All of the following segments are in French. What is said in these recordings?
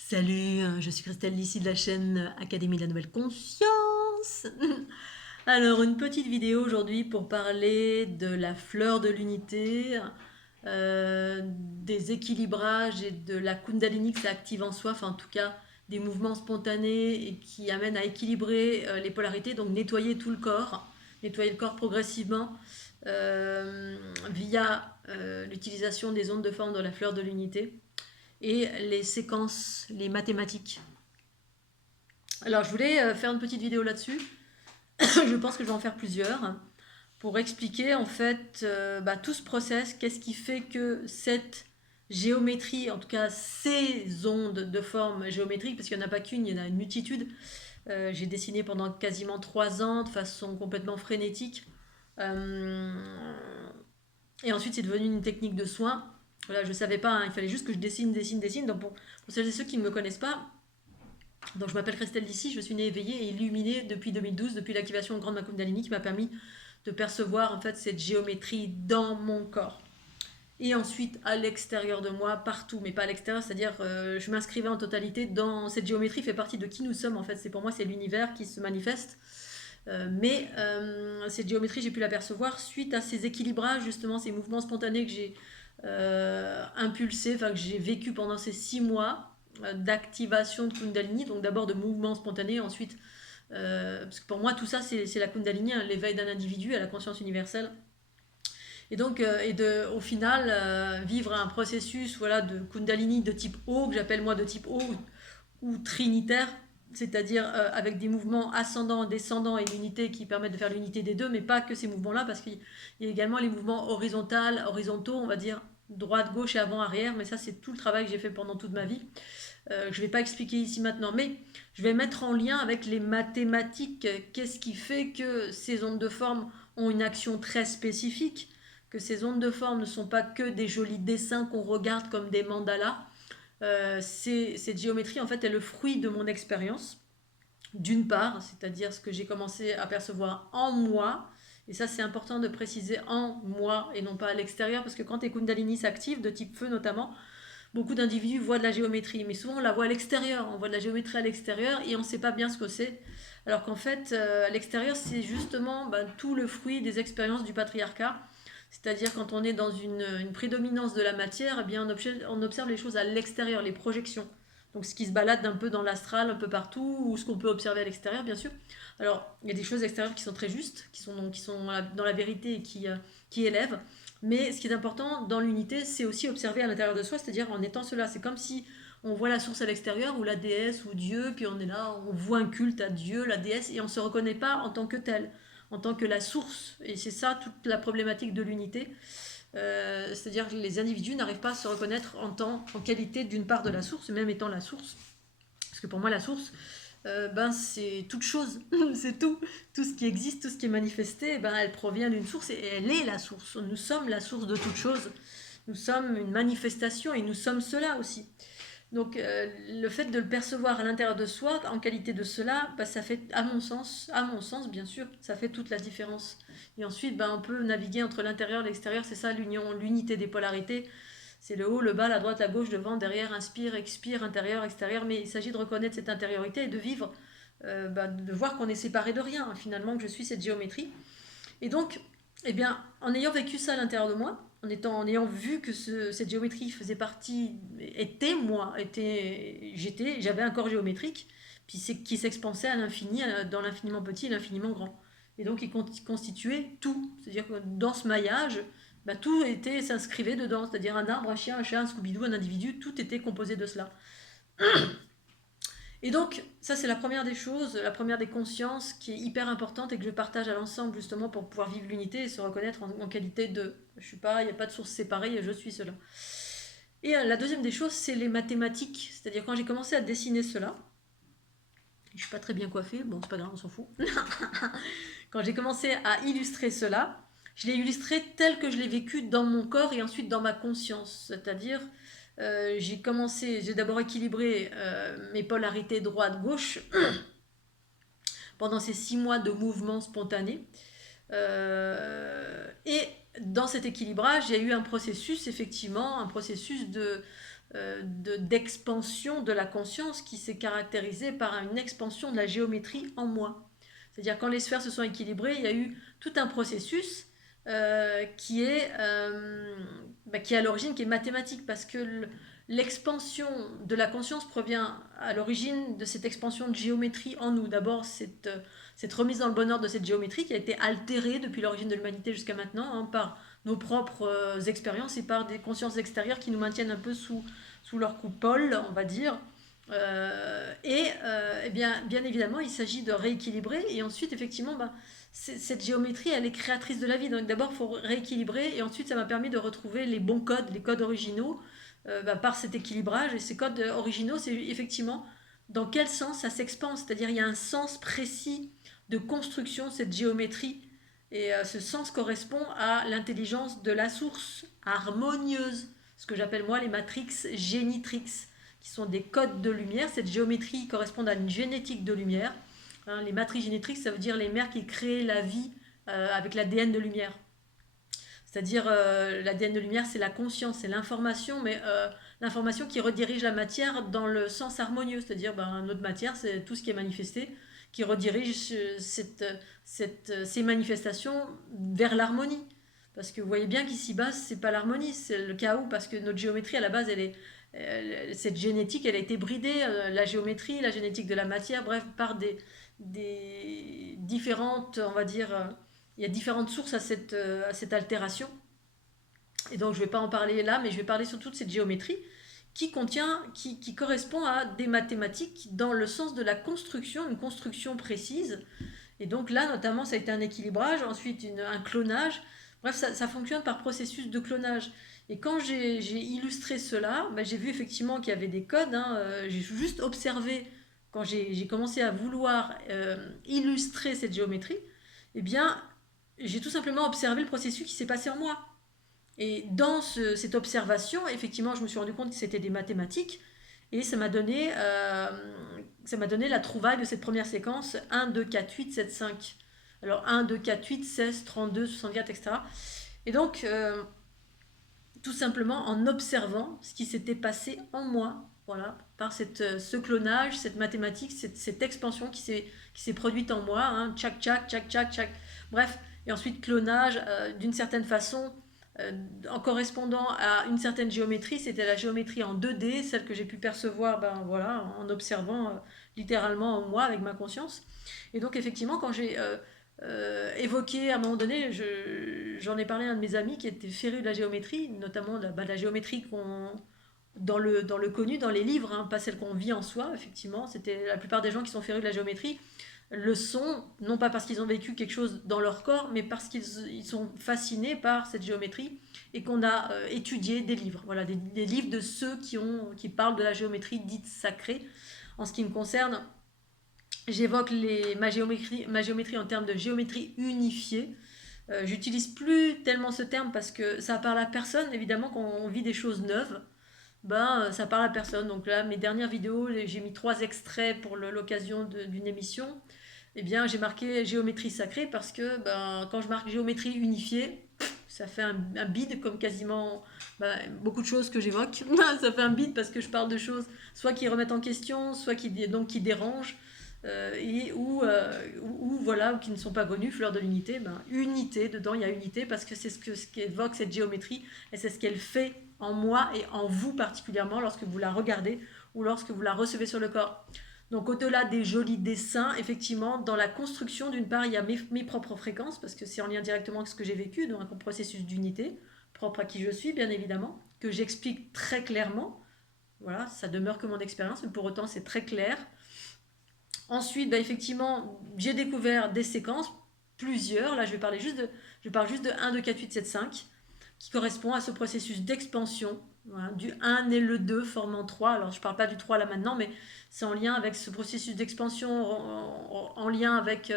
Salut, je suis Christelle ici de la chaîne Académie de la Nouvelle Conscience. Alors, une petite vidéo aujourd'hui pour parler de la fleur de l'unité, des équilibrages et de la Kundalini que ça active en soi, enfin en tout cas des mouvements spontanés et qui amènent à équilibrer les polarités, donc nettoyer le corps progressivement via l'utilisation des ondes de forme de la fleur de l'unité et les séquences, les mathématiques. Alors, je voulais faire une petite vidéo là-dessus. Je pense que je vais en faire plusieurs pour expliquer en fait tout ce process, qu'est-ce qui fait que cette géométrie, en tout cas ces ondes de forme géométrique, parce qu'il n'y en a pas qu'une, il y en a une multitude. J'ai dessiné pendant quasiment 3 ans de façon complètement frénétique. Euh, et ensuite, c'est devenu une technique de soin. Voilà, je ne savais pas, hein, il fallait juste que je dessine. Donc, pour celles et ceux qui ne me connaissent pas, donc je m'appelle Christelle Dissy, je suis née éveillée et illuminée depuis 2012, depuis l'activation de Grande Makundalini qui m'a permis de percevoir en fait cette géométrie dans mon corps. Et ensuite à l'extérieur de moi, partout, mais pas à l'extérieur, c'est-à-dire je m'inscrivais en totalité dans cette géométrie, fait partie de qui nous sommes en fait. C'est pour moi c'est l'univers qui se manifeste. Cette géométrie, j'ai pu l'apercevoir suite à ces équilibrages, justement, ces mouvements spontanés que j'ai impulsés, enfin que j'ai vécu pendant ces 6 mois d'activation de Kundalini, donc d'abord de mouvements spontanés, ensuite, parce que pour moi tout ça c'est la Kundalini, hein, l'éveil d'un individu à la conscience universelle. Et donc, au final, vivre un processus voilà, de Kundalini de type O, que j'appelle moi de type O, ou trinitaire, c'est-à-dire avec des mouvements ascendants, descendants et l'unité qui permettent de faire l'unité des deux, mais pas que ces mouvements-là, parce qu'il y a également les mouvements horizontaux, on va dire droite, gauche et avant, arrière, mais ça c'est tout le travail que j'ai fait pendant toute ma vie. Je ne vais pas expliquer ici maintenant, mais je vais mettre en lien avec les mathématiques, qu'est-ce qui fait que ces ondes de forme ont une action très spécifique, que ces ondes de forme ne sont pas que des jolis dessins qu'on regarde comme des mandalas. Cette géométrie, en fait, est le fruit de mon expérience, d'une part, c'est-à-dire ce que j'ai commencé à percevoir en moi, et ça c'est important de préciser en moi et non pas à l'extérieur, parce que quand tes Kundalini s'activent, de type feu notamment, beaucoup d'individus voient de la géométrie, mais souvent on la voit à l'extérieur, on voit de la géométrie à l'extérieur et on ne sait pas bien ce que c'est. Alors qu'en fait, à l'extérieur, c'est justement tout le fruit des expériences du patriarcat. C'est-à-dire quand on est dans une prédominance de la matière, eh bien on observe les choses à l'extérieur, les projections. Donc ce qui se balade un peu dans l'astral, un peu partout, ou ce qu'on peut observer à l'extérieur, bien sûr. Alors il y a des choses extérieures qui sont très justes, qui sont dans la vérité et qui élèvent. Mais ce qui est important dans l'unité, c'est aussi observer à l'intérieur de soi, c'est-à-dire en étant cela. C'est comme si on voit la source à l'extérieur, ou la déesse, ou Dieu, puis on est là, on voit un culte à Dieu, la déesse, et on ne se reconnaît pas en tant que tel, en tant que la source. Et c'est ça toute la problématique de l'unité. C'est-à-dire que les individus n'arrivent pas à se reconnaître en qualité d'une part de la source, même étant la source. Parce que pour moi, la source, c'est toute chose, c'est tout. Tout ce qui existe, tout ce qui est manifesté, elle provient d'une source et elle est la source. Nous sommes la source de toute chose. Nous sommes une manifestation et nous sommes cela aussi. Donc le fait de le percevoir à l'intérieur de soi, en qualité de cela, ça fait, à mon sens bien sûr, ça fait toute la différence. Et ensuite, on peut naviguer entre l'intérieur et l'extérieur, c'est ça l'union, l'unité des polarités. C'est le haut, le bas, la droite, la gauche, devant, derrière, inspire, expire, intérieur, extérieur. Mais il s'agit de reconnaître cette intériorité et de vivre, de voir qu'on est séparé de rien, finalement, que je suis cette géométrie. Et donc, en ayant vécu ça à l'intérieur de moi, en ayant vu que cette géométrie faisait partie, était moi, j'avais un corps géométrique, puis qui s'expansait à l'infini, dans l'infiniment petit et l'infiniment grand. Et donc, il constituait tout. C'est-à-dire que dans ce maillage, tout s'inscrivait dedans. C'est-à-dire un arbre, un chien, un chat, un Scooby-Doo, un individu, tout était composé de cela. Et donc, ça c'est la première des choses, la première des consciences qui est hyper importante et que je partage à l'ensemble justement pour pouvoir vivre l'unité et se reconnaître en qualité de je suis pas, il n'y a pas de source séparée, je suis cela. Et la deuxième des choses, c'est les mathématiques. C'est-à-dire quand j'ai commencé à dessiner cela, je suis pas très bien coiffée, bon c'est pas grave, on s'en fout. Quand j'ai commencé à illustrer cela, je l'ai illustré tel que je l'ai vécu dans mon corps et ensuite dans ma conscience. C'est-à-dire j'ai d'abord équilibré mes polarités droite-gauche pendant ces 6 mois de mouvement spontané. Et dans cet équilibrage, il y a eu un processus, effectivement, un processus d'expansion de la conscience qui s'est caractérisée par une expansion de la géométrie en moi. C'est-à-dire quand les sphères se sont équilibrées, il y a eu tout un processus qui est à l'origine, qui est mathématique, parce que l'expansion de la conscience provient à l'origine de cette expansion de géométrie en nous. D'abord, cette remise dans le bon ordre de cette géométrie qui a été altérée depuis l'origine de l'humanité jusqu'à maintenant, hein, par nos propres expériences et par des consciences extérieures qui nous maintiennent un peu sous leur coupole, on va dire. Bien évidemment, il s'agit de rééquilibrer et ensuite, effectivement, cette géométrie, elle est créatrice de la vie. Donc d'abord, il faut rééquilibrer et ensuite, ça m'a permis de retrouver les bons codes, les codes originaux, par cet équilibrage. Et ces codes originaux, c'est effectivement dans quel sens ça s'expand. C'est-à-dire, il y a un sens précis de construction de cette géométrie. Et ce sens correspond à l'intelligence de la source harmonieuse, ce que j'appelle moi les matrix génitrix, qui sont des codes de lumière. Cette géométrie correspond à une génétique de lumière. Hein, les matrices génétiques, ça veut dire les mères qui créent la vie avec l'ADN de lumière. C'est-à-dire l'ADN de lumière, c'est la conscience, c'est l'information, mais l'information qui redirige la matière dans le sens harmonieux. C'est-à-dire notre matière, c'est tout ce qui est manifesté, qui redirige ces manifestations vers l'harmonie. Parce que vous voyez bien qu'ici-bas, c'est pas l'harmonie, c'est le chaos, parce que notre géométrie, à la base, cette génétique, elle a été bridée, la géométrie, la génétique de la matière, bref, par des différentes, on va dire, il y a différentes sources à cette altération. Et donc, je ne vais pas en parler là, mais je vais parler surtout de cette géométrie qui correspond à des mathématiques dans le sens de la construction, une construction précise. Et donc là, notamment, ça a été un équilibrage, ensuite un clonage. Bref, ça fonctionne par processus de clonage. Et quand j'ai illustré cela, j'ai vu effectivement qu'il y avait des codes. Hein, j'ai juste observé, quand j'ai commencé à vouloir illustrer cette géométrie, eh bien, j'ai tout simplement observé le processus qui s'est passé en moi. Et dans cette observation, effectivement, je me suis rendu compte que c'était des mathématiques. Et ça m'a donné la trouvaille de cette première séquence 1, 2, 4, 8, 7, 5. Alors 1, 2, 4, 8, 16, 32, 64, etc. Et donc, tout simplement en observant ce qui s'était passé en moi, voilà, par ce clonage, cette mathématique, cette expansion qui s'est produite en moi, hein, tchac, tchac, tchac, tchac, tchac. Bref, et ensuite clonage, d'une certaine façon, en correspondant à une certaine géométrie, c'était la géométrie en 2D, celle que j'ai pu percevoir voilà, en observant littéralement en moi avec ma conscience. Et donc effectivement, quand j'ai évoqué à un moment donné, j'en ai parlé à un de mes amis qui était féru de la géométrie, notamment de la géométrie dans le connu, dans les livres, hein, pas celle qu'on vit en soi, effectivement. C'était la plupart des gens qui sont férus de la géométrie le sont, non pas parce qu'ils ont vécu quelque chose dans leur corps, mais parce qu'ils sont fascinés par cette géométrie et qu'on a étudié des livres. Voilà, des livres de ceux qui parlent de la géométrie dite sacrée. En ce qui me concerne, j'évoque ma géométrie en termes de géométrie unifiée. J'utilise plus tellement ce terme parce que ça parle à personne. Évidemment, quand on vit des choses neuves, ça parle à personne. Donc là, mes dernières vidéos, j'ai mis 3 extraits pour l'occasion d'une émission. Eh bien, j'ai marqué géométrie sacrée parce que quand je marque géométrie unifiée, ça fait un bide comme quasiment beaucoup de choses que j'évoque. Ça fait un bide parce que je parle de choses soit qui remettent en question, soit qui dérangent. Ou voilà, qui ne sont pas connues, fleur de l'unité, unité, dedans il y a unité parce que c'est ce qu'évoque cette géométrie et c'est ce qu'elle fait en moi et en vous particulièrement lorsque vous la regardez ou lorsque vous la recevez sur le corps. Donc au-delà des jolis dessins, effectivement, dans la construction, d'une part, il y a mes propres fréquences parce que c'est en lien directement avec ce que j'ai vécu, donc un processus d'unité propre à qui je suis, bien évidemment, que j'explique très clairement. Voilà, ça demeure que mon expérience, mais pour autant c'est très clair. Ensuite, effectivement, j'ai découvert des séquences, plusieurs. Là, je parle juste de 1, 2, 4, 8, 7, 5, qui correspond à ce processus d'expansion. Voilà, du 1 et le 2 formant 3. Alors, je ne parle pas du 3 là maintenant, mais c'est en lien avec ce processus d'expansion, en lien avec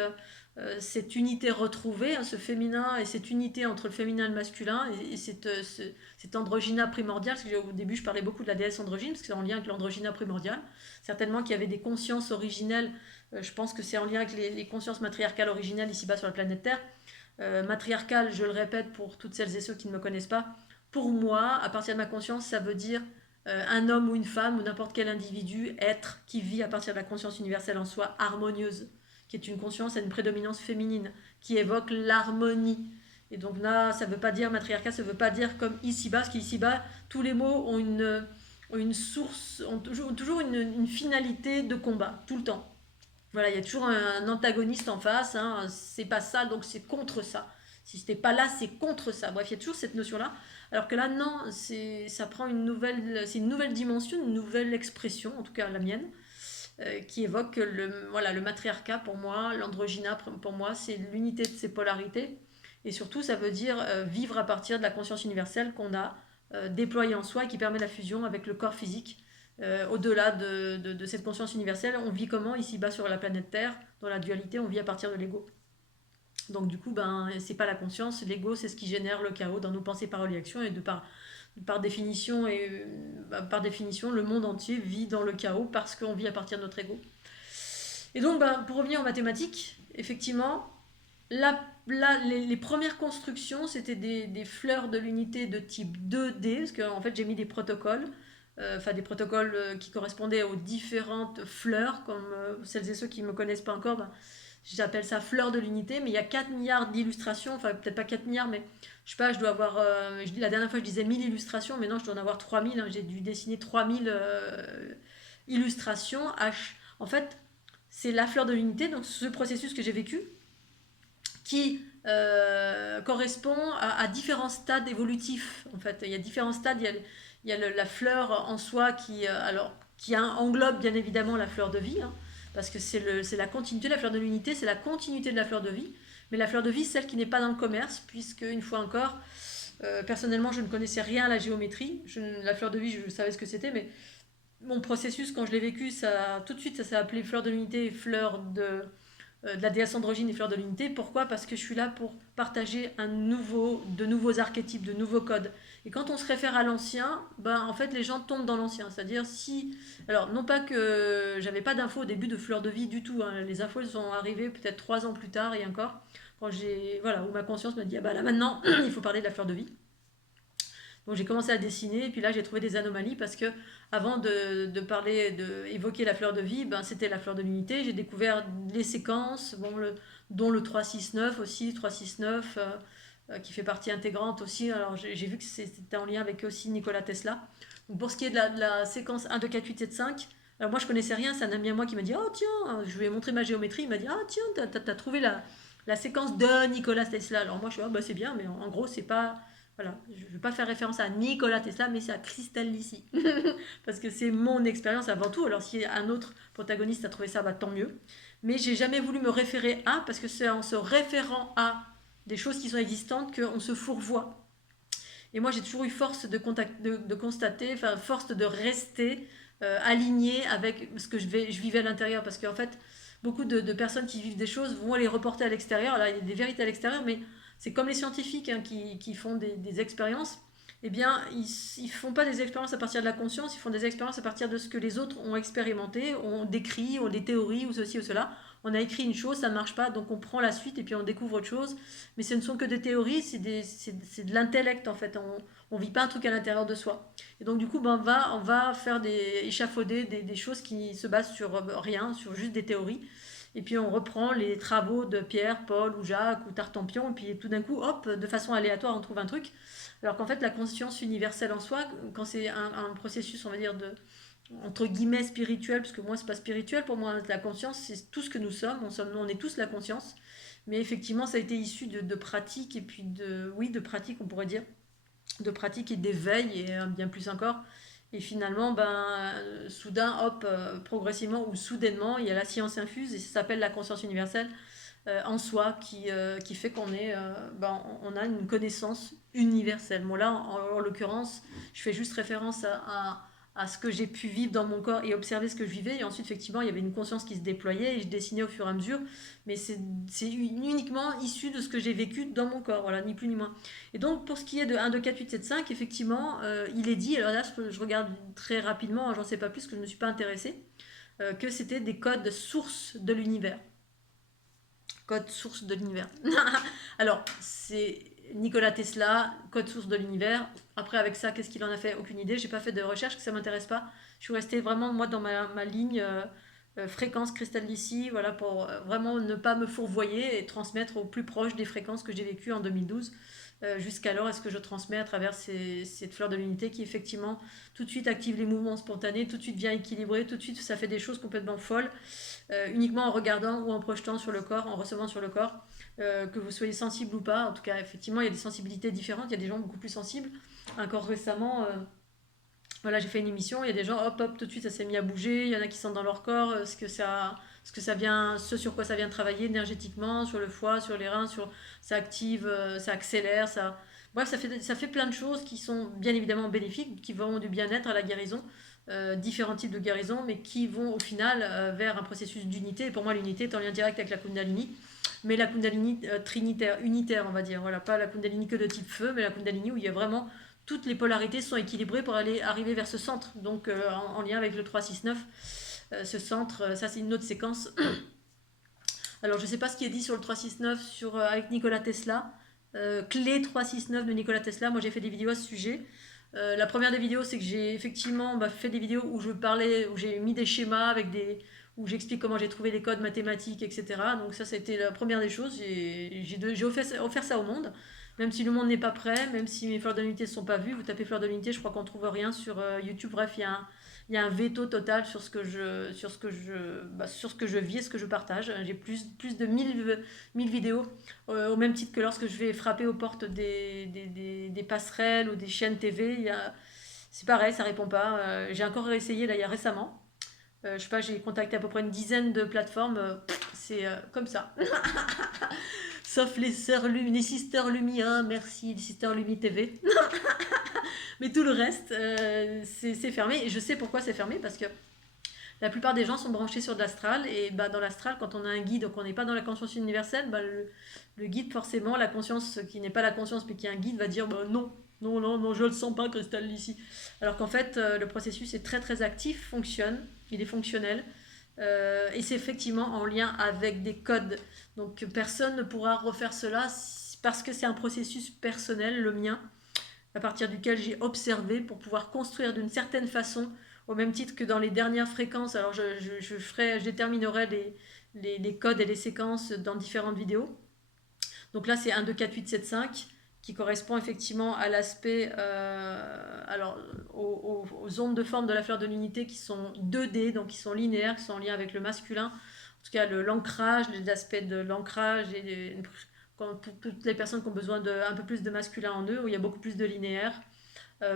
cette unité retrouvée, hein, ce féminin et cette unité entre le féminin et le masculin, et cet androgyna primordial, parce qu'au début je parlais beaucoup de la déesse androgyne, parce que c'est en lien avec l'androgyna primordial, certainement qu'il y avait des consciences originelles, je pense que c'est en lien avec les consciences matriarcales originelles ici-bas sur la planète Terre. Matriarcale, je le répète pour toutes celles et ceux qui ne me connaissent pas, pour moi, à partir de ma conscience, ça veut dire un homme ou une femme ou n'importe quel individu, être qui vit à partir de la conscience universelle en soi harmonieuse, qui est une conscience à une prédominance féminine, qui évoque l'harmonie. Et donc là, ça ne veut pas dire matriarcat, ça ne veut pas dire comme ici-bas, parce qu'ici-bas, tous les mots ont une source, ont toujours une finalité de combat, tout le temps. Voilà, il y a toujours un antagoniste en face, hein, c'est pas ça, donc c'est contre ça. Si c'était pas là, c'est contre ça. Bref, il y a toujours cette notion-là. Alors que là, non, ça prend c'est une nouvelle dimension, une nouvelle expression, en tout cas la mienne, qui évoque voilà, le matriarcat pour moi, l'androgyna pour moi, c'est l'unité de ces polarités. Et surtout, ça veut dire vivre à partir de la conscience universelle qu'on a déployée en soi et qui permet la fusion avec le corps physique. Au-delà de cette conscience universelle, on vit comment ici-bas sur la planète Terre, dans la dualité, on vit à partir de l'ego. Donc du coup, ben, c'est pas la conscience, l'ego, c'est ce qui génère le chaos dans nos pensées, paroles et actions, et par définition, par définition, le monde entier vit dans le chaos parce qu'on vit à partir de notre ego. Et donc, ben, pour revenir aux mathématiques, effectivement, les premières constructions, c'était des fleurs de l'unité de type 2D, parce qu'en fait, j'ai mis des protocoles, des protocoles qui correspondaient aux différentes fleurs, comme celles et ceux qui ne me connaissent pas encore, ben, j'appelle ça fleur de l'unité, mais il y a 4 milliards d'illustrations, enfin peut-être pas 4 milliards, mais je sais pas, je dois avoir, la dernière fois je disais 1000 illustrations, mais non, je dois en avoir 3000, hein, j'ai dû dessiner 3000 illustrations. En fait, c'est la fleur de l'unité, donc ce processus que j'ai vécu, qui correspond à différents stades évolutifs. En fait, il y a différents stades. Il y a la fleur en soi qui englobe bien évidemment la fleur de vie, hein, parce que c'est la continuité de la fleur de l'unité, c'est la continuité de la fleur de vie. Mais la fleur de vie, celle qui n'est pas dans le commerce, puisque une fois encore, personnellement, je ne connaissais rien à la géométrie. La fleur de vie, je savais ce que c'était, mais mon processus, quand je l'ai vécu, tout de suite, ça s'est appelé fleur de l'unité, fleur de la déesse androgyne et fleur de l'unité. Pourquoi? Parce que je suis là pour partager de nouveaux archétypes, de nouveaux codes. Et quand on se réfère à l'ancien, ben, en fait, les gens tombent dans l'ancien. C'est-à-dire si... Alors, non pas que j'avais pas d'infos au début de Fleur de Vie du tout, hein. Les infos, elles sont arrivées peut-être 3 ans plus tard et encore, quand voilà, où ma conscience m'a dit, ah bah là maintenant, il faut parler de la Fleur de Vie. Donc j'ai commencé à dessiner, et puis là j'ai trouvé des anomalies parce que avant évoquer la fleur de vie, ben, c'était la fleur de l'unité. J'ai découvert les séquences, dont le 369 aussi, 369 qui fait partie intégrante aussi. Alors j'ai vu que c'était en lien avec aussi Nikola Tesla. Donc pour ce qui est de la séquence 1, 2, 4, 8, 7, 5, alors moi je connaissais rien, c'est un ami à moi qui m'a dit, oh tiens, je lui ai montré ma géométrie, il m'a dit, ah tiens, t'as trouvé la séquence de Nikola Tesla. Alors moi je suis, ah bah c'est bien, mais en gros c'est pas... Voilà, je ne vais pas faire référence à Nikola Tesla, mais c'est à Crystal Lissi. Parce que c'est mon expérience avant tout. Alors si un autre protagoniste a trouvé ça, bah, tant mieux. Mais j'ai jamais voulu me référer à, parce que c'est en se référant à des choses qui sont existantes qu'on se fourvoie. Et moi j'ai toujours eu force de constater, enfin force de rester aligné avec ce que je vivais à l'intérieur. Parce qu'en fait, beaucoup de personnes qui vivent des choses vont les reporter à l'extérieur. Là, il y a des vérités à l'extérieur, mais c'est comme les scientifiques, hein, qui font des expériences. Eh bien, ils font pas des expériences à partir de la conscience, ils font des expériences à partir de ce que les autres ont expérimenté, ont décrit, ont des théories ou ceci ou cela. On a écrit une chose, ça ne marche pas, donc on prend la suite et puis on découvre autre chose. Mais ce ne sont que des théories, c'est de l'intellect en fait. On vit pas un truc à l'intérieur de soi. Et donc du coup, ben, on va faire échafauder des choses qui se basent sur rien, sur juste des théories. Et puis on reprend les travaux de Pierre, Paul ou Jacques ou Tartampion, et puis tout d'un coup, hop, de façon aléatoire, on trouve un truc. Alors qu'en fait, la conscience universelle en soi, quand c'est un processus, on va dire, entre guillemets spirituel, parce que moi, c'est pas spirituel, pour moi, la conscience, c'est tout ce que nous sommes, on est tous la conscience. Mais effectivement, ça a été issu de pratiques, et puis de pratiques, on pourrait dire, de pratiques et d'éveil, et bien plus encore. Et finalement, ben, soudain, hop, progressivement ou soudainement, il y a la science infuse et ça s'appelle la conscience universelle en soi qui fait on a une connaissance universelle. Bon, là, en l'occurrence, je fais juste référence à ce que j'ai pu vivre dans mon corps et observer ce que je vivais. Et ensuite, effectivement, il y avait une conscience qui se déployait et je dessinais au fur et à mesure. Mais c'est uniquement issu de ce que j'ai vécu dans mon corps, voilà, ni plus ni moins. Et donc, pour ce qui est de 1, 2, 4, 8, 7, 5, effectivement, il est dit, alors là, je regarde très rapidement, j'en sais pas plus, que je ne me suis pas intéressée, que c'était des codes sources de l'univers. Code source de l'univers. Alors, Nikola Tesla, code source de l'univers. Après, avec ça, qu'est-ce qu'il en a fait? Aucune idée. J'ai pas fait de recherche, que ça m'intéresse pas. Je suis restée vraiment, moi, dans ma ligne fréquence cristal d'ici, voilà, pour vraiment ne pas me fourvoyer et transmettre au plus proche des fréquences que j'ai vécues en 2012. Jusqu'alors, est-ce que je transmets à travers cette fleur de l'unité qui, effectivement, tout de suite active les mouvements spontanés, tout de suite vient équilibrer, tout de suite, ça fait des choses complètement folles, uniquement en regardant ou en projetant sur le corps, en recevant sur le corps. Que vous soyez sensible ou pas. En tout cas, effectivement, il y a des sensibilités différentes. Il y a des gens beaucoup plus sensibles. Encore récemment, voilà, j'ai fait une émission. Il y a des gens, hop, hop, tout de suite, ça s'est mis à bouger. Il y en a qui sentent dans leur corps ce sur quoi ça vient travailler énergétiquement, sur le foie, sur les reins, ça active, ça accélère, ça. Bref, ça fait plein de choses qui sont bien évidemment bénéfiques, qui vont du bien-être à la guérison, différents types de guérison, mais qui vont au final vers un processus d'unité. Et pour moi, l'unité est en lien direct avec la Kundalini, mais la Kundalini trinitaire, unitaire, on va dire. Voilà, pas la Kundalini que de type feu, mais la Kundalini où il y a vraiment toutes les polarités sont équilibrées pour arriver vers ce centre, donc en lien avec le 3-6-9. Ce centre, ça c'est une autre séquence. Alors je ne sais pas ce qui est dit sur le 369 avec Nikola Tesla. Clé 369 de Nikola Tesla, moi j'ai fait des vidéos à ce sujet. La première des vidéos, c'est que j'ai effectivement fait des vidéos où où j'ai mis des schémas où j'explique comment j'ai trouvé les codes mathématiques, etc. Donc ça, c'était la première des choses. J'ai offert ça au monde, même si le monde n'est pas prêt, même si mes fleurs de l'unité ne sont pas vues. Vous tapez fleurs de l'unité, je crois qu'on trouve rien sur YouTube. Bref, il y a un veto total sur ce que je vis et ce que je partage. J'ai plus de 1000 vidéos, au même titre que lorsque je vais frapper aux portes des passerelles ou des chaînes TV. C'est pareil, ça répond pas. J'ai encore essayé là, il y a récemment. Je sais pas, j'ai contacté à peu près une dizaine de plateformes. C'est comme ça. Sauf les les Sister Lumi 1, merci, les Sister Lumi TV. Mais tout le reste, c'est fermé. Et je sais pourquoi c'est fermé, parce que la plupart des gens sont branchés sur de l'astral. Et bah, dans l'astral, quand on a un guide, donc on n'est pas dans la conscience universelle, bah, le guide, forcément, la conscience qui n'est pas la conscience, mais qui est un guide, va dire bah, non. Non, non, non, je le sens pas, Cristal, ici. Alors qu'en fait, le processus est très, très actif, fonctionne, il est fonctionnel. Et c'est effectivement en lien avec des codes. Donc personne ne pourra refaire cela parce que c'est un processus personnel, le mien, à partir duquel j'ai observé pour pouvoir construire d'une certaine façon, au même titre que dans les dernières fréquences. Alors je déterminerai les codes et les séquences dans différentes vidéos. Donc là, c'est 1, 2, 4, 8, 7, 5 qui correspond effectivement à l'aspect, alors aux ondes de forme de la fleur de l'unité qui sont 2D, donc qui sont linéaires, qui sont en lien avec le masculin. En tout cas, l'ancrage, les aspects de l'ancrage pour toutes les personnes qui ont besoin d'un peu plus de masculin en eux, où il y a beaucoup plus de linéaire,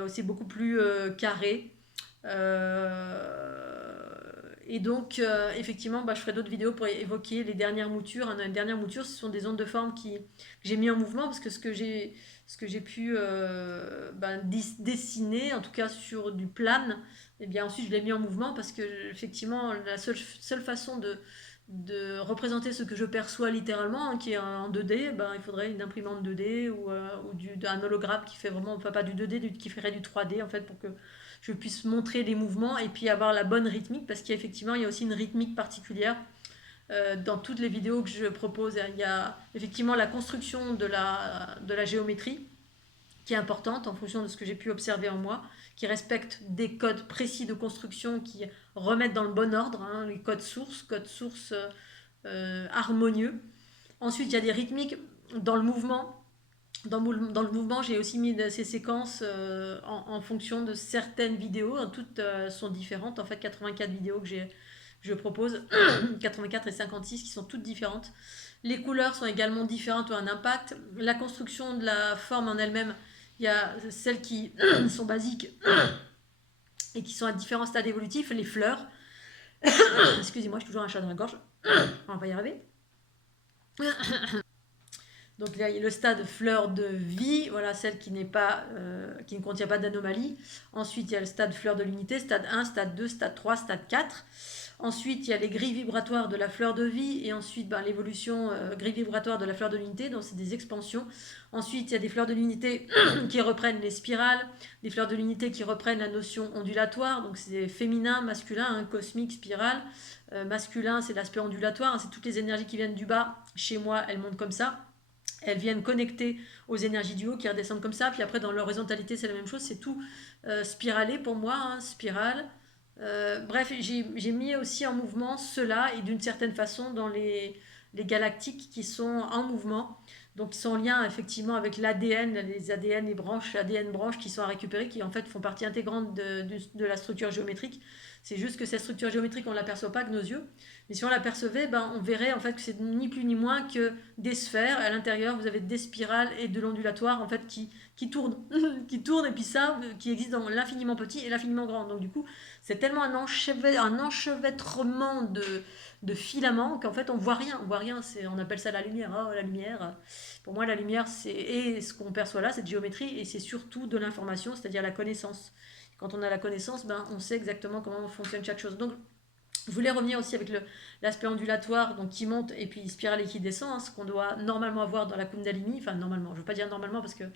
aussi beaucoup plus carré. Et donc, effectivement, bah, je ferai d'autres vidéos pour évoquer les dernières moutures. Les dernières moutures, ce sont des ondes de forme que j'ai mis en mouvement parce que ce que j'ai pu dessiner, en tout cas sur du plane, et bien ensuite je l'ai mis en mouvement parce que effectivement la seule façon de représenter ce que je perçois littéralement, qui est en 2D, ben, il faudrait une imprimante 2D ou un hologramme qui fait vraiment, enfin pas du 2D, qui ferait du 3D en fait pour que je puisse montrer les mouvements et puis avoir la bonne rythmique, parce qu'effectivement il y a aussi une rythmique particulière dans toutes les vidéos que je propose. Il y a effectivement la construction de la géométrie qui est importante en fonction de ce que j'ai pu observer en moi, qui respecte des codes précis de construction qui remettent dans le bon ordre, hein, les codes sources harmonieux. Ensuite, il y a des rythmiques dans le mouvement. Dans le mouvement, j'ai aussi mis ces séquences en fonction de certaines vidéos. Toutes sont différentes. En fait, 84 vidéos que je propose, 84 et 56 qui sont toutes différentes. Les couleurs sont également différentes ou un impact. La construction de la forme en elle-même, il y a celles qui sont basiques et qui sont à différents stades évolutifs. Les fleurs. Excusez-moi, j'ai toujours un chat dans la gorge. On va y arriver. Donc là, il y a le stade fleur de vie, voilà, celle qui ne contient pas d'anomalie. Ensuite, il y a le stade fleur de l'unité, stade 1, stade 2, stade 3, stade 4. Ensuite, il y a les grilles vibratoires de la fleur de vie et ensuite l'évolution grille vibratoire de la fleur de l'unité, donc c'est des expansions. Ensuite, il y a des fleurs de l'unité qui reprennent les spirales, des fleurs de l'unité qui reprennent la notion ondulatoire, donc c'est féminin, masculin, hein, cosmique, spirale. Masculin, c'est l'aspect ondulatoire, hein, c'est toutes les énergies qui viennent du bas. Chez moi, elles montent comme ça. elles viennent connecter aux énergies du haut qui redescendent comme ça. Puis après, dans l'horizontalité, c'est la même chose. C'est tout spiralé pour moi, hein, spirale. Bref, j'ai mis aussi en mouvement cela et d'une certaine façon dans les galactiques qui sont en mouvement. Donc, ils sont en lien effectivement avec l'ADN, les ADN, les branches, ADN branches qui sont à récupérer, qui en fait font partie intégrante de la structure géométrique. C'est juste que cette structure géométrique, on ne l'aperçoit pas avec nos yeux. Mais si on l'apercevait, ben, on verrait en fait que c'est ni plus ni moins que des sphères. À l'intérieur, vous avez des spirales et de l'ondulatoire en fait qui tournent, qui tournent, et puis ça, qui existe dans l'infiniment petit et l'infiniment grand. Donc du coup, c'est tellement un enchevêtrement de filaments qu'en fait on voit rien. On voit rien. On appelle ça la lumière. Oh, la lumière. Pour moi, la lumière, et ce qu'on perçoit là, c'est géométrie et c'est surtout de l'information, c'est-à-dire la connaissance. Quand on a la connaissance, ben, on sait exactement comment fonctionne chaque chose. Donc, je voulais revenir aussi avec l'aspect ondulatoire, donc qui monte et puis spirale et qui descend, hein, ce qu'on doit normalement avoir dans la Kundalini. Enfin, normalement, je ne veux pas dire normalement parce qu'il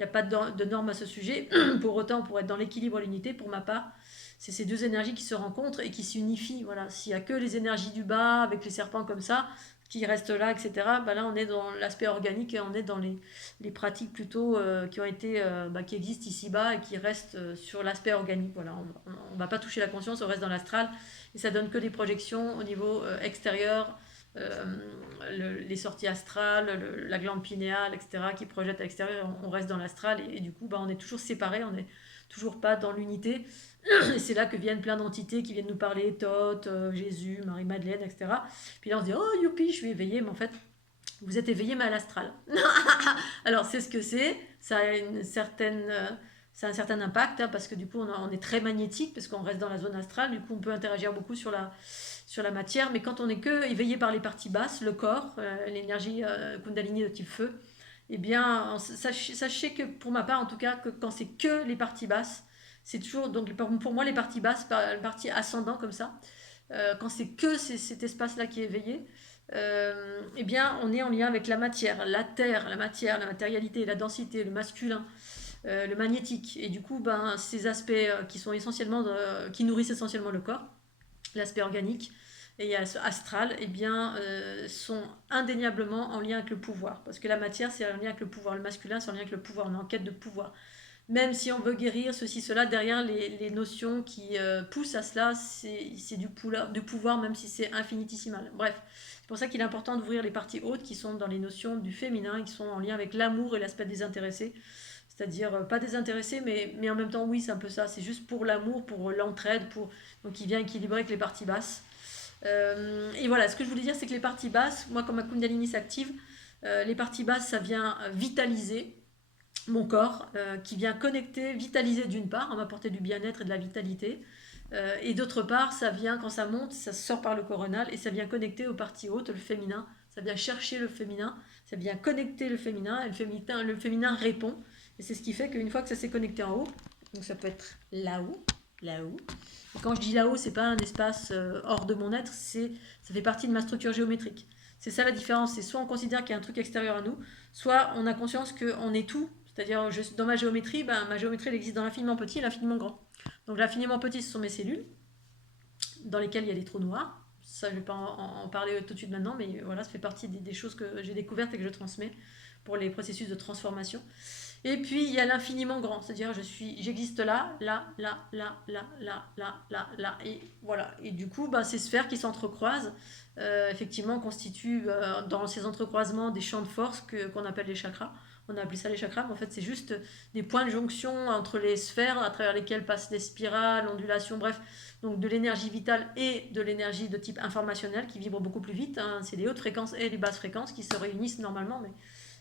n'y a pas de normes à ce sujet. Pour autant, pour être dans l'équilibre et l'unité, pour ma part, c'est ces deux énergies qui se rencontrent et qui s'unifient. Voilà. S'il n'y a que les énergies du bas, avec les serpents comme ça, qui restent là, etc., bah là, on est dans l'aspect organique et on est dans les pratiques plutôt qui ont été, qui existent ici-bas et qui restent sur l'aspect organique. Voilà. On ne va pas toucher la conscience, on reste dans l'astral et ça donne que des projections au niveau extérieur, les sorties astrales, la glande pinéale, etc., qui projettent à l'extérieur, on reste dans l'astral et du coup, on est toujours séparés, on n'est toujours pas dans l'unité. Et c'est là que viennent plein d'entités qui viennent nous parler, Thoth, Jésus, Marie-Madeleine, etc. Puis là, on se dit, oh youpi, je suis éveillé, mais en fait, vous êtes éveillé, mais à l'astral. Alors, c'est ce que c'est, ça a ça a un certain impact, hein, parce que du coup, on est très magnétique, parce qu'on reste dans la zone astrale, du coup, on peut interagir beaucoup sur la matière, mais quand on est que éveillé par les parties basses, le corps, l'énergie Kundalini de type feu, eh bien, sachez que pour ma part, en tout cas, que quand c'est que les parties basses, c'est toujours, donc pour moi, les parties basses, la partie ascendant comme ça, quand c'est que cet espace-là qui est éveillé, eh bien, on est en lien avec la matière, la terre, la matière, la matérialité, la densité, le masculin, le magnétique. Et du coup, ces aspects qui sont essentiellement, qui nourrissent essentiellement le corps, l'aspect organique et astral, eh bien, sont indéniablement en lien avec le pouvoir. Parce que la matière, c'est en lien avec le pouvoir. Le masculin, c'est en lien avec le pouvoir. On est en quête de pouvoir. Même si on veut guérir ceci, cela, derrière les notions qui poussent à cela, c'est du pouvoir, même si c'est infinitésimal. Bref, c'est pour ça qu'il est important d'ouvrir les parties hautes qui sont dans les notions du féminin et qui sont en lien avec l'amour et l'aspect désintéressé. C'est-à-dire, pas désintéressé, mais en même temps, oui, c'est un peu ça. C'est juste pour l'amour, pour l'entraide, donc il vient équilibrer avec les parties basses. Et voilà, ce que je voulais dire, c'est que les parties basses, moi, comme ma Kundalini s'active, les parties basses, ça vient vitaliser mon corps, qui vient connecter, vitaliser d'une part, m'apporter du bien-être et de la vitalité, et d'autre part, ça vient, quand ça monte, ça sort par le coronal, et ça vient connecter aux parties hautes, le féminin, ça vient chercher le féminin, ça vient connecter le féminin, et le féminin répond, et c'est ce qui fait qu'une fois que ça s'est connecté en haut, donc ça peut être là-haut, là-haut, et quand je dis là-haut, c'est pas un espace hors de mon être, ça fait partie de ma structure géométrique. C'est ça la différence, c'est soit on considère qu'il y a un truc extérieur à nous, soit on a conscience qu'on est tout. C'est-à-dire, dans ma géométrie, ma géométrie elle existe dans l'infiniment petit et l'infiniment grand. Donc l'infiniment petit, ce sont mes cellules, dans lesquelles il y a des trous noirs. Ça, je ne vais pas en parler tout de suite maintenant, mais voilà, ça fait partie des choses que j'ai découvertes et que je transmets pour les processus de transformation. Et puis, il y a l'infiniment grand, c'est-à-dire j'existe là, là, là, là, là, là, là, là, là, et voilà. Et du coup, ces sphères qui s'entrecroisent, effectivement, constituent dans ces entrecroisements des champs de force qu'on appelle les chakras. On a appelé ça les chakras, mais en fait, c'est juste des points de jonction entre les sphères à travers lesquelles passent les spirales, ondulations, bref, donc de l'énergie vitale et de l'énergie de type informationnel qui vibre beaucoup plus vite. Hein. C'est les hautes fréquences et les basses fréquences qui se réunissent normalement, mais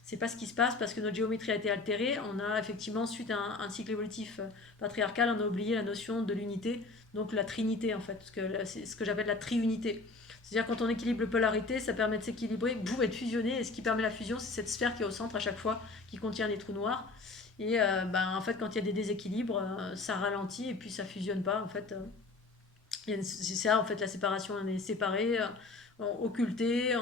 c'est pas ce qui se passe parce que notre géométrie a été altérée. On a effectivement, suite à un cycle évolutif patriarcal, on a oublié la notion de l'unité, donc la trinité en fait, c'est ce que j'appelle la triunité. C'est-à-dire quand on équilibre les polarités, ça permet de s'équilibrer, boum, et de fusionner. Et ce qui permet la fusion, c'est cette sphère qui est au centre à chaque fois, qui contient les trous noirs. Et en fait, quand il y a des déséquilibres, ça ralentit et puis ça fusionne pas. En fait, c'est ça, en fait, la séparation, on est séparés, occulté,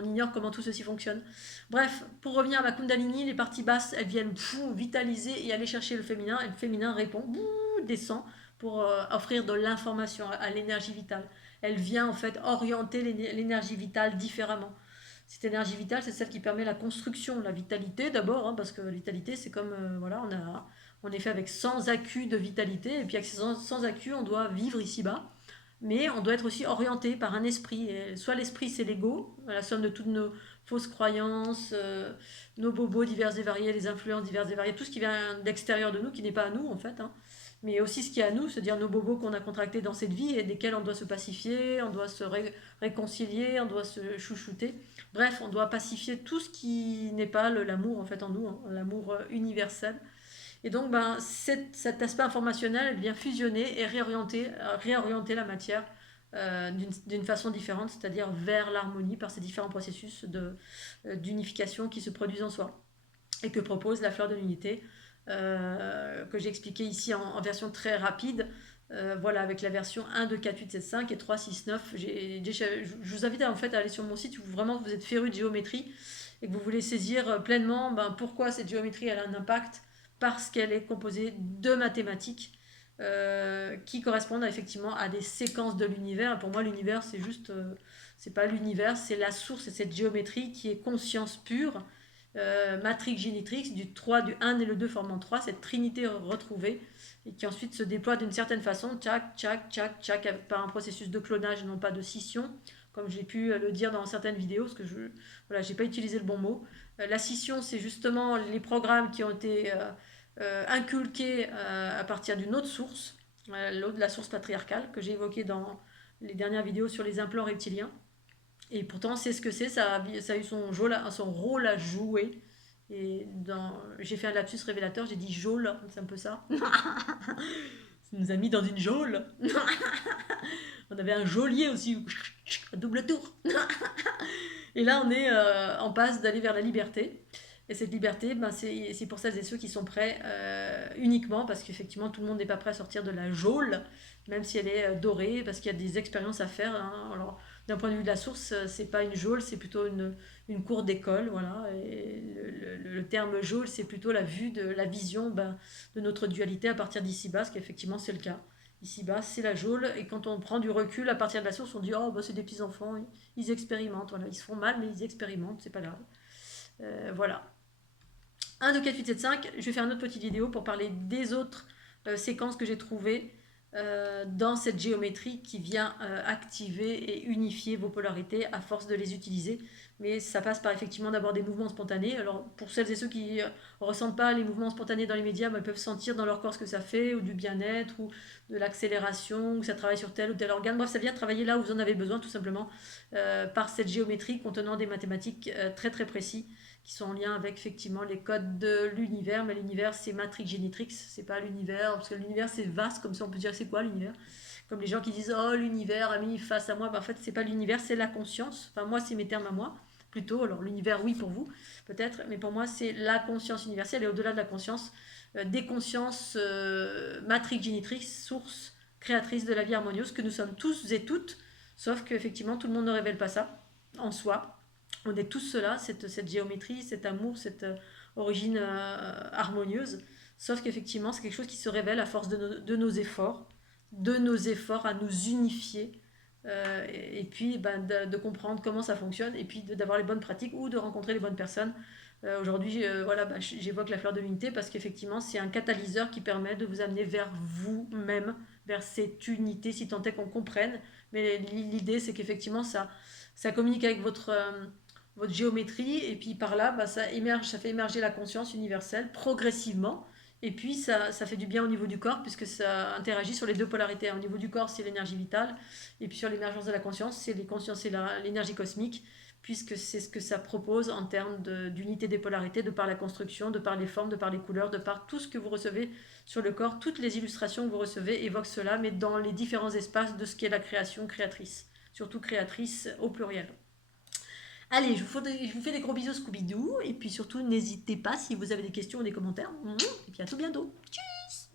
on ignore comment tout ceci fonctionne. Bref, pour revenir à ma Kundalini, les parties basses, elles viennent vitaliser et aller chercher le féminin, et le féminin répond, descend pour offrir de l'information à l'énergie vitale. Elle vient en fait orienter l'énergie vitale différemment. Cette énergie vitale, c'est celle qui permet la construction, la vitalité d'abord, hein, parce que la vitalité, c'est comme, voilà, on est fait avec 100 accus de vitalité, et puis avec ces 100 accus, on doit vivre ici-bas, mais on doit être aussi orienté par un esprit. Et soit l'esprit, c'est l'ego, la somme de toutes nos fausses croyances, nos bobos divers et variés, les influences diverses et variées, tout ce qui vient d'extérieur de nous, qui n'est pas à nous en fait, hein. Mais aussi ce qui est à nous, c'est-à-dire nos bobos qu'on a contractés dans cette vie et desquels on doit se pacifier, on doit se réconcilier, on doit se chouchouter. Bref, on doit pacifier tout ce qui n'est pas l'amour en fait en nous, hein, l'amour universel. Et donc, ben, cet aspect informationnel vient fusionner et réorienter la matière d'une façon différente, c'est-à-dire vers l'harmonie par ces différents processus d'unification qui se produisent en soi et que propose la fleur de l'unité, que j'ai expliqué ici en version très rapide. Voilà, avec la version 1, 2, 4, 8, 7, 5 et 3, 6, 9. Je vous invite en fait à aller sur mon site où vraiment vous êtes féru de géométrie et que vous voulez saisir pleinement pourquoi cette géométrie elle a un impact, parce qu'elle est composée de mathématiques qui correspondent effectivement à des séquences de l'univers. Pour moi, l'univers, c'est juste, c'est pas l'univers, c'est la source, c'est cette géométrie qui est conscience pure, matrix génétrix, du 3, du 1 et le 2 formant 3, cette trinité retrouvée, et qui ensuite se déploie d'une certaine façon, tchac, tchac, tchac, tchac, par un processus de clonage, non pas de scission, comme j'ai pu le dire dans certaines vidéos, parce que voilà, j'ai pas utilisé le bon mot. La scission, c'est justement les programmes qui ont été inculqués à partir d'une autre source, la source patriarcale, que j'ai évoquée dans les dernières vidéos sur les implants reptiliens. Et pourtant, c'est ce que c'est, ça a eu son rôle à jouer. Et j'ai fait un lapsus révélateur, j'ai dit geôle, c'est un peu ça. Ça nous a mis dans une geôle. On avait un geôlier aussi, à double tour. Et là, on passe d'aller vers la liberté. Et cette liberté, ben, c'est pour celles et ceux qui sont prêts uniquement, parce qu'effectivement, tout le monde n'est pas prêt à sortir de la geôle, même si elle est dorée, parce qu'il y a des expériences à faire, hein. Alors, d'un point de vue de la source, c'est pas une geôle, c'est plutôt une cour d'école, voilà. Et le terme geôle, c'est plutôt la vision de notre dualité à partir d'ici-bas, parce qu'effectivement, c'est le cas. Ici-bas, c'est la geôle, et quand on prend du recul à partir de la source, on dit oh, bah, c'est des petits-enfants, ils expérimentent, voilà. Ils se font mal, mais ils expérimentent, c'est pas grave. Voilà. 1, 2, 4, 8, 7, 5. Je vais faire une autre petite vidéo pour parler des autres séquences que j'ai trouvées dans cette géométrie qui vient activer et unifier vos polarités à force de les utiliser. Mais ça passe par effectivement d'abord des mouvements spontanés. Alors pour celles et ceux qui ne ressentent pas les mouvements spontanés dans les médias, ils peuvent sentir dans leur corps ce que ça fait, ou du bien-être, ou de l'accélération, ou ça travaille sur tel ou tel organe. Bref, ça vient travailler là où vous en avez besoin tout simplement par cette géométrie contenant des mathématiques très très précis, qui sont en lien avec effectivement les codes de l'univers. Mais l'univers, c'est matrix génétrix, c'est pas l'univers, parce que l'univers c'est vaste, comme ça on peut dire c'est quoi l'univers. Comme les gens qui disent oh l'univers a mis face à moi, en fait c'est pas l'univers, c'est la conscience. Enfin moi c'est mes termes à moi plutôt. Alors l'univers oui pour vous peut-être, mais pour moi c'est la conscience universelle, et au-delà de la conscience, des consciences matrix génétrix, source créatrice de la vie harmonieuse que nous sommes tous et toutes, sauf qu'effectivement tout le monde ne révèle pas ça en soi. On est tous cela, cette géométrie, cet amour, cette origine harmonieuse. Sauf qu'effectivement, c'est quelque chose qui se révèle à force de nos efforts à nous unifier, et puis de comprendre comment ça fonctionne, et puis d'avoir les bonnes pratiques ou de rencontrer les bonnes personnes. Aujourd'hui, voilà, j'évoque la fleur de l'unité parce qu'effectivement, c'est un catalyseur qui permet de vous amener vers vous-même, vers cette unité, si tant est qu'on comprenne. Mais l'idée, c'est qu'effectivement, ça communique avec votre géométrie, et puis par là, ça fait émerger la conscience universelle progressivement, et puis ça fait du bien au niveau du corps, puisque ça interagit sur les deux polarités. Au niveau du corps, c'est l'énergie vitale, et puis sur l'émergence de la conscience, c'est les consciences et l'énergie cosmique, puisque c'est ce que ça propose en termes d'unité des polarités, de par la construction, de par les formes, de par les couleurs, de par tout ce que vous recevez sur le corps. Toutes les illustrations que vous recevez évoquent cela, mais dans les différents espaces de ce qu'est la création créatrice, surtout créatrice au pluriel. Allez, je vous fais des gros bisous Scooby-Doo, et puis surtout n'hésitez pas si vous avez des questions ou des commentaires. Et puis à tout bientôt. Tchuss.